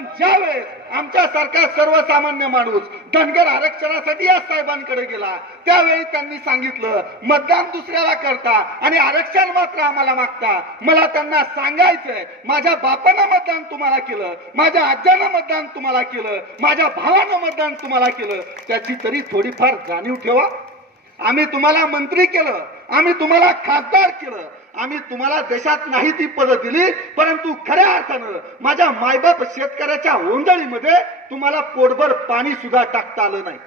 पण ज्यावेळेस आमच्यासारखा सर्वसामान्य माणूस धनगर आरक्षणासाठी या साहेबांकडे गेला त्यावेळी त्यांनी सांगितलं मतदान दुसऱ्याला करता आणि आरक्षण मात्र आम्हाला मागता. मला त्यांना सांगायचंय माझ्या बापानं मतदान तुम्हाला केलं माझ्या आज्यानं मतदान तुम्हाला केलं माझ्या भावानं मतदान तुम्हाला केलं. त्याची तरी थोडीफार जाणीव ठेवा. आम्ही तुम्हाला मंत्री केलं आम्ही तुम्हाला खासदार केलं आम्ही तुम्हाला देशात नाही ती पद दिली परंतु खऱ्या अर्थानं माझ्या मायबाप शेतकऱ्याच्या ओंजळीमध्ये तुम्हाला पोटभर पाणी सुद्धा टाकता आलं नाही.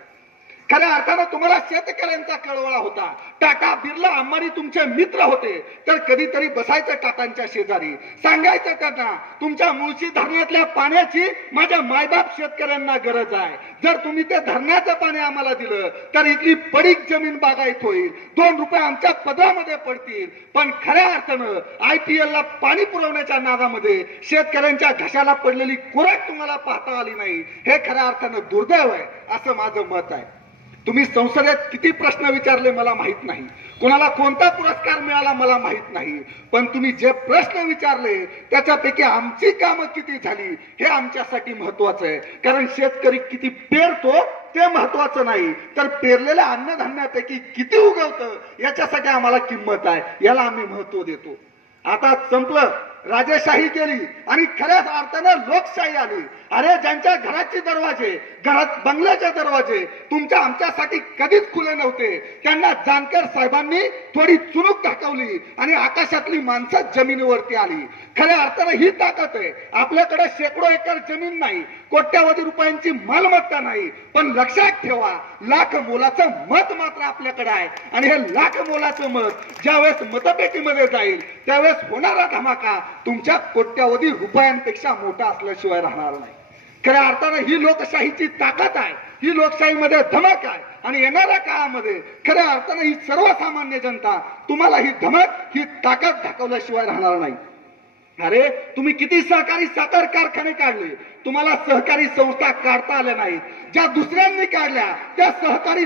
खऱ्या अर्थानं तुम्हाला शेतकऱ्यांचा कळवळा होता. टाटा बिर्ला अंबानी तुमचे मित्र होते. तर कधीतरी बसायचं टाटांच्या शेजारी. सांगायचं त्यांना तुमच्या मुळशी धरणातल्या पाण्याची माझ्या मायबाप शेतकऱ्यांना गरज आहे. जर तुम्ही ते धरणाचं पाणी आम्हाला दिलं तर इथली पडीक जमीन बागायत होईल. दोन रुपये आमच्या पदरामध्ये पडतील. पण खऱ्या अर्थानं आय पी एलला पाणी पुरवण्याच्या नादामध्ये शेतकऱ्यांच्या घशाला पडलेली कुराक तुम्हाला पाहता आली नाही. हे खऱ्या अर्थानं दुर्दैव आहे असं माझं मत आहे. तुम्ही संसदेत किती प्रश्न विचारले मला माहीत नाही. कोणाला कोणता पुरस्कार मिळाला मला माहीत नाही. पण तुम्ही जे प्रश्न विचारले त्याच्यापैकी आमची कामं किती झाली हे आमच्यासाठी महत्वाचं आहे. कारण शेतकरी किती पेरतो ते महत्वाचं नाही. तर पेरलेल्या अन्नधान्यापैकी किती उगवतं याच्यासाठी आम्हाला किंमत आहे याला आम्ही महत्त्व देतो. आता संपलं. राजेशाही गेली आणि खऱ्याच अर्थानं लोकशाही आली. अरे ज्यांच्या घराचे दरवाजे घरात बंगल्याचे दरवाजे तुमच्या आमच्यासाठी कधीच खुले नव्हते. त्यांना जानकर साहेबांनी थोडी चुणूक दाखवली आणि आकाशातली माणसं जमिनीवरती आली. खऱ्या अर्थानं ही ताकद आहे. आपल्याकडे शेकडो एकर जमीन नाही. कोट्यावधी रुपयांची मालमत्ता नाही. पण लक्षात ठेवा लाख मोलाचं मत मात्र आपल्याकडे आहे. आणि हे लाख मोलाचं मत ज्यावेळेस मतपेटीमध्ये जाईल त्यावेळेस होणारा धमाका तुमच्या कोट्यावधी रुपयांपेक्षा मोठा असल्याशिवाय राहणार नाही. खऱ्या अर्थानं ही लोकशाहीची ताकद आहे. ही लोकशाहीमध्ये धमक आहे. आणि येणाऱ्या काळामध्ये खऱ्या अर्थानं ही सर्वसामान्य जनता तुम्हाला ही धमक ही ताकद दाखवल्याशिवाय राहणार नाही. अरे तुम्ही किती सहकारी साखर कारखाने काढले? तुम्हाला सहकारी संस्था काढता आल्या नाहीत. ज्या दुसऱ्यांनी काढल्या त्या सहकारी